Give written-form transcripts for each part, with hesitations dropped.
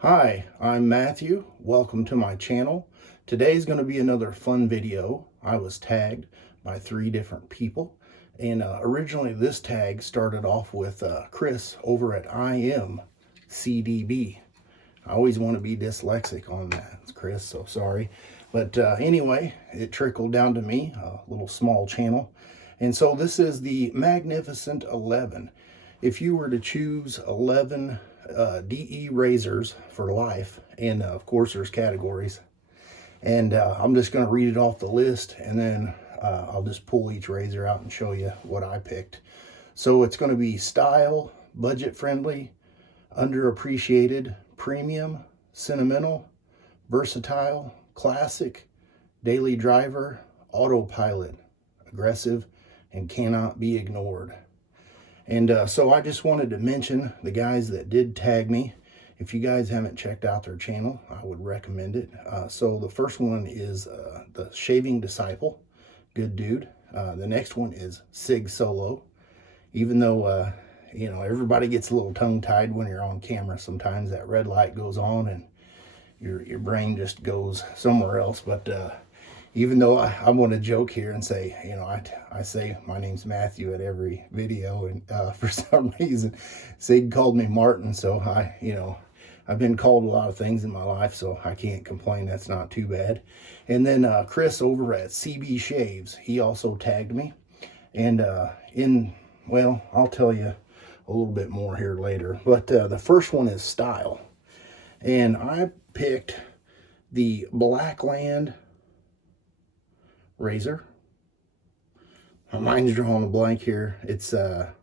Hi, I'm Matthew. Welcome to my channel. Today's going to be another fun video. I was tagged by 3 different people, and originally this tag started off with Chris over at IAMCDB. I always want to be dyslexic on that, Chris, so sorry. But anyway, it trickled down to me, a little small channel. And so this is the Magnificent 11. If you were to choose 11 DE razors for life, and of course there's categories, and I'm just going to read it off the list, and then I'll just pull each razor out and show you what I picked. So it's going to be style, budget friendly, underappreciated, premium, sentimental, versatile, classic, daily driver, autopilot, aggressive, and cannot be ignored. And so I just wanted to mention the guys that did tag me. If you guys haven't checked out their channel, I would recommend it. So the first one is the Shaving Disciple. Good dude. The next one is Sig Solo. Even though, you know, everybody gets a little tongue-tied when you're on camera. Sometimes that red light goes on and your brain just goes somewhere else. But even though I want to joke here and say, you know, I say my name's Matthew at every video, and for some reason Sig called me Martin, so I've been called a lot of things in my life, so I can't complain. That's not too bad. And then Chris over at Kevy Shaves, he also tagged me, and well, I'll tell you a little bit more here later. But the first one is style, and I picked the Blackland razor. My mind's drawing a blank here. It's the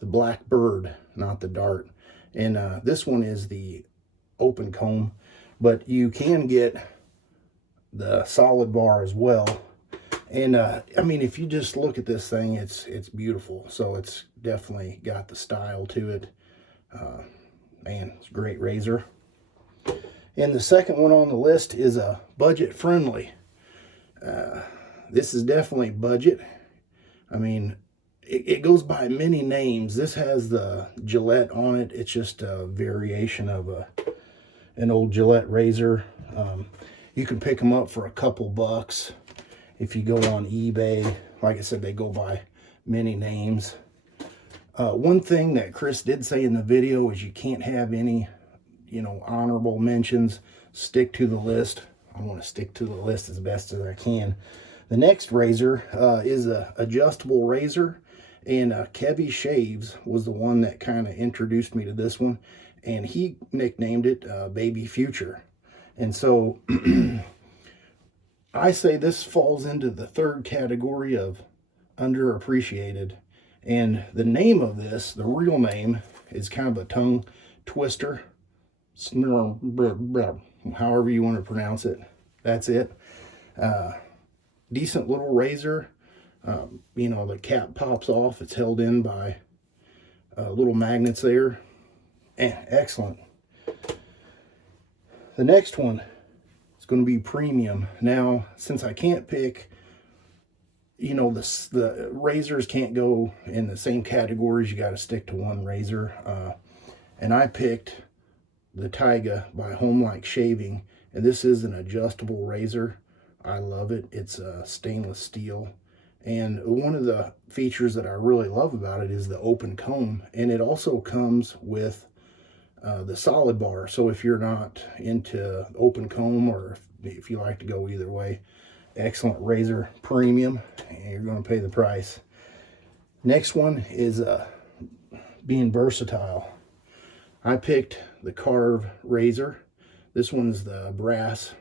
Black Bird, not the Dart. And this one is the open comb, but you can get the solid bar as well. And I mean, if you just look at this thing, it's beautiful. So it's definitely got the style to it. Man, it's a great razor. And the second one on the list is a budget friendly. This is definitely budget. I mean, it goes by many names. This has the Gillette on it. It's just a variation of an old Gillette razor. You can pick them up for a couple bucks if you go on eBay. Like I said, they go by many names. One thing that Chris did say in the video is you can't have any, honorable mentions. Stick to the list. I want to stick to the list as best as I can. The next razor is a adjustable razor, and Kevy Shaves was the one that kind of introduced me to this one, and he nicknamed it Baby Future. And so I say this falls into the third category of underappreciated. And the name of this, the real name, is kind of a tongue twister. However you want to pronounce it. That's it. Decent little razor. The cap pops off. It's held in by little magnets there. Excellent. The next one is going to be premium. Now, since I can't pick, the razors can't go in the same categories. You got to stick to one razor. And I picked the Taiga by Home Like Shaving, and this is an adjustable razor. I love it. It's stainless steel, and one of the features that I really love about it is the open comb, and it also comes with the solid bar. So if you're not into open comb, or if you like to go either way, excellent razor, premium, and you're going to pay the price. Next one is being versatile. I picked the Carve razor. This one's the brass.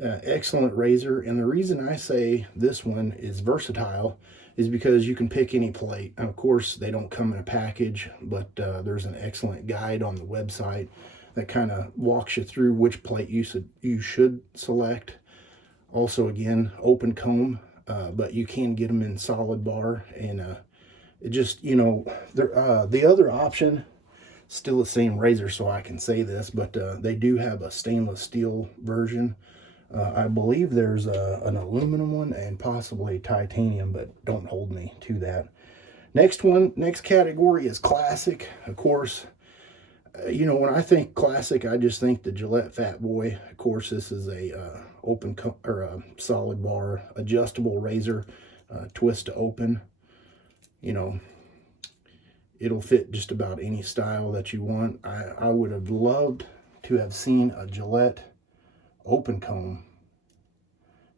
Excellent razor, and the reason I say this one is versatile is because you can pick any plate. And of course, they don't come in a package, but there's an excellent guide on the website that kind of walks you through which plate you should select. Also, again, open comb, but you can get them in solid bar, and it just, the other option, still the same razor, so I can say this, but they do have a stainless steel version. I believe there's an aluminum one and possibly titanium, but don't hold me to that. Next category is classic. Of course, You know, when I think classic, I just think the Gillette Fat Boy. Of course, this is a or a solid bar adjustable razor, twist to open. You know, it'll fit just about any style that you want. I would have loved to have seen a Gillette open comb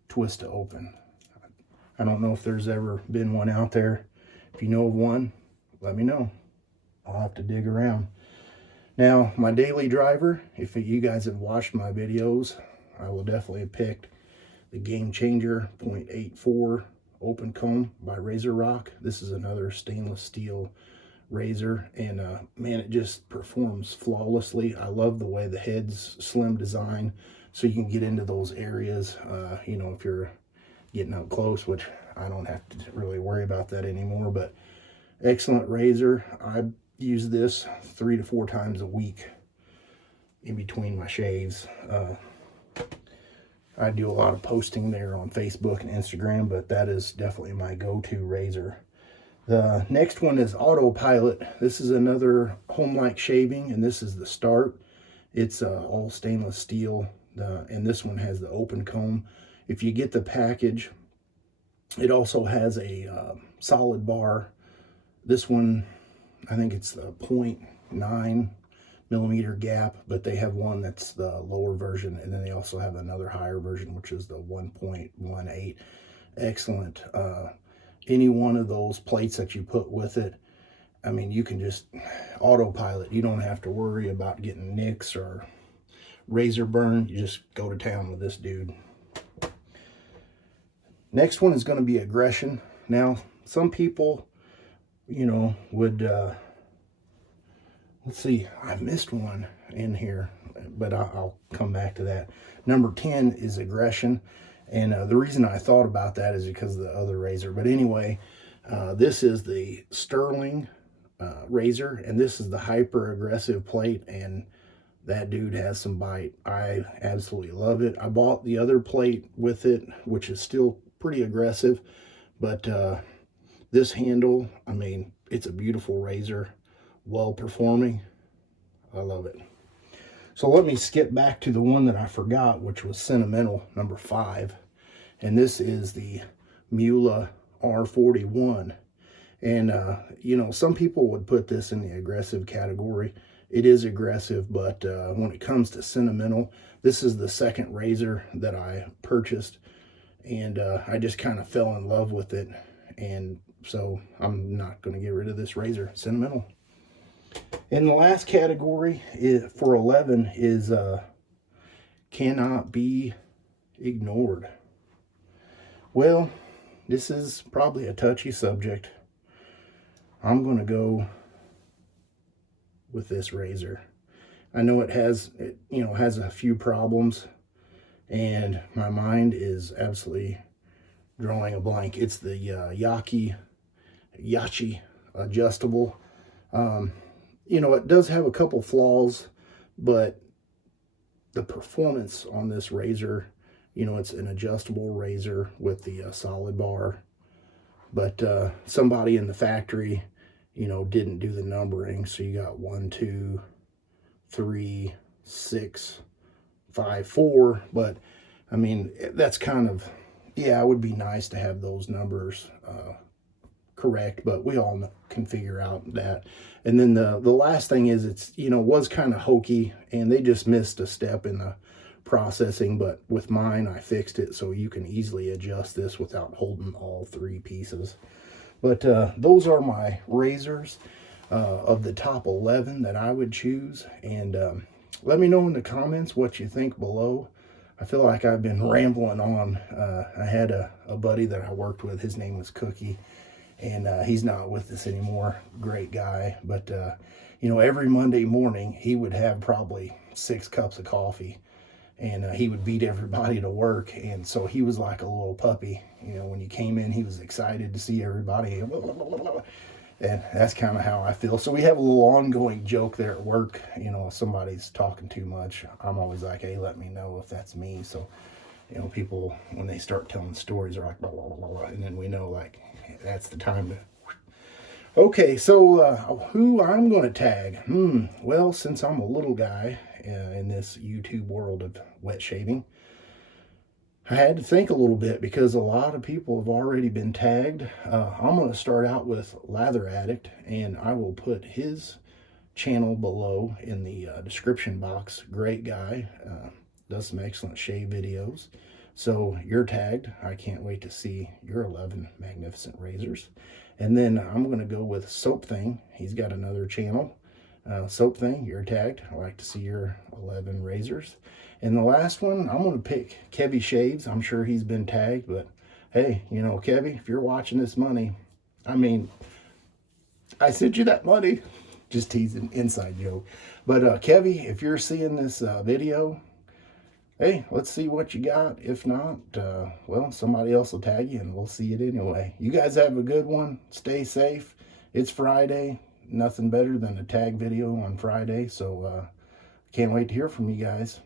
twist to open. I don't know if there's ever been one out there. If you know of one, let me know. I'll have to dig around. Now, my daily driver, if you guys have watched my videos, I will definitely have picked the Game Changer .84 open comb by Razor Rock. This is another stainless steel razor, and man, it just performs flawlessly. I love the way the head's slim design, so you can get into those areas, you know, if you're getting up close, which I don't have to really worry about that anymore. But excellent razor. I use this 3 to 4 times a week in between my shaves. I do a lot of posting there on Facebook and Instagram, but that is definitely my go-to razor. The next one is Autopilot. This is another home-like shaving, and this is the start. It's all stainless steel, and this one has the open comb. If you get the package, it also has a solid bar. This one, I think it's the 0.9 millimeter gap, but they have one that's the lower version, and then they also have another higher version, which is the 1.18. Excellent. Any one of those plates that you put with it, I mean, you can just autopilot. You don't have to worry about getting nicks or razor burn. You just go to town with this dude. Next one is going to be Aggression. Now, some people, you know, would, let's see, I missed one in here, but I'll come back to that. Number 10 is Aggression. And the reason I thought about that is because of the other razor. But anyway, this is the Sterling razor, and this is the hyper aggressive plate, and that dude has some bite. I absolutely love it. I bought the other plate with it, which is still pretty aggressive, but this handle, I mean, it's a beautiful razor, well performing. I love it. So let me skip back to the one that I forgot, which was Sentimental, number 5. And this is the Mula R41. And, you know, some people would put this in the aggressive category. It is aggressive, but when it comes to Sentimental, this is the second razor that I purchased. And I just kind of fell in love with it. And so I'm not going to get rid of this razor, Sentimental. And the last category for 11 is Cannot Be Ignored. Well, this is probably a touchy subject. I'm going to go with this razor. I know it has a few problems, and my mind is absolutely drawing a blank. It's the Yachi adjustable. You know, it does have a couple flaws, but the performance on this razor, you know, it's an adjustable razor with the solid bar, but somebody in the factory, you know, didn't do the numbering. So you got 1, 2, 3, 6, 5, 4. But I mean, that's kind of, yeah, it would be nice to have those numbers correct, but we all can figure out that. And then the last thing is, it's, you know, was kind of hokey, and they just missed a step in the processing. But with mine, I fixed it, so you can easily adjust this without holding all 3 pieces. But those are my razors of the top 11 that I would choose. And let me know in the comments what you think below. I feel like I've been rambling on. I had a buddy that I worked with. His name was Cookie, and he's not with us anymore. Great guy. But, you know, every Monday morning, he would have probably 6 cups of coffee, and he would beat everybody to work. And so he was like a little puppy. You know, when you came in, he was excited to see everybody. And that's kind of how I feel. So we have a little ongoing joke there at work. You know, if somebody's talking too much, I'm always like, hey, let me know if that's me. So, you know, people, when they start telling stories, are like, blah, blah, blah, blah, and then we know, like, that's the time to Okay, so who I'm going to tag? Well, since I'm a little guy in this YouTube world of wet shaving, I had to think a little bit because a lot of people have already been tagged. I'm going to start out with Lather Addict, and I will put his channel below in the description box. Great guy, does some excellent shave videos. So you're tagged. I can't wait to see your 11 magnificent razors. And then I'm going to go with Soap Thing. He's got another channel. Soap Thing, you're tagged. I like to see your 11 razors. And the last one, I'm going to pick Kevy Shaves. I'm sure he's been tagged, but hey, you know, Kevy, if you're watching this money, I mean, I sent you that money. Just teasing, inside joke. But Kevy, if you're seeing this video, hey, let's see what you got. If not, well, somebody else will tag you and we'll see it anyway. You guys have a good one. Stay safe. It's Friday. Nothing better than a tag video on Friday. So can't wait to hear from you guys.